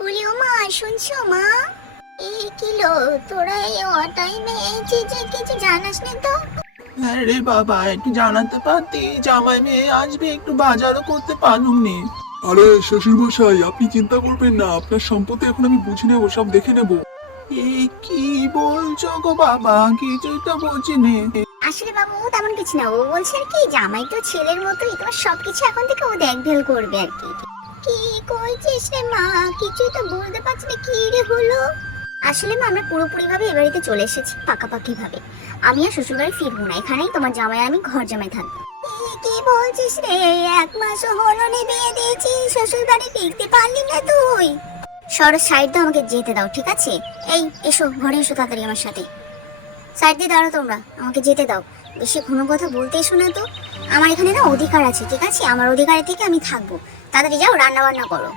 বলি ও মা, শুনছো মা? এই কিলো, তোরা এই অটাইমে এই যে কিছু জানাস নি তো? হ্যাঁ রে বাবা, একটু জানাতে পারতি জামাই মেয়ে আসবে, একটু বাজারও করতে পারলুম নি। আরে শ্বশুর মশাই, আপনি চিন্তা করবেন না, আপনার সম্পত্তি এখন আমি বুঝে নেবো, সব দেখে নেবো। এই কি বলছো গো বাবা, কিছুই তো বুঝি নে। আসলে বাবু ও তেমন কিছু না, ও বলছে আর কি জামাই তো ছেলের মতোই, তোমার সবকিছু এখন থেকে ও দেখভাল করবে আর কি। কি কইছিস রে মা? কিছুই তো বলতে পারছি না, কি রে হলো? আসলে মা, আমরা পুরোপুরি ভাবে এ বাড়িতে চলে এসেছি, পাকাপাকি ভাবে। আমি আর শ্বশুর বাড়ি ফিরবো না, এখানেই তোমার জামাই আর আমি ঘর জামাই থাকবো। কি বলছিস রে? 1 মাসও হলো নি বিয়ে দিয়েছি, শ্বশুর বাড়ি ফিরতে পারলি না তুই? সর সাইড দাও, আমাকে যেতে দাও, ঠিক আছে? এই এসো, ঘরে এসো তাড়াতাড়ি আমার সাথে। সাইড দিয়ে দাঁড়াও তোমরা, আমাকে যেতে দাও। বেশি কোনো কথা বলতে এসো না তো। আমার এখানে না অধিকার আছে, ঠিক আছে? আমার অধিকারের থেকে আমি থাকবো। তাড়াতাড়ি যাও, রান্না বান্না করো।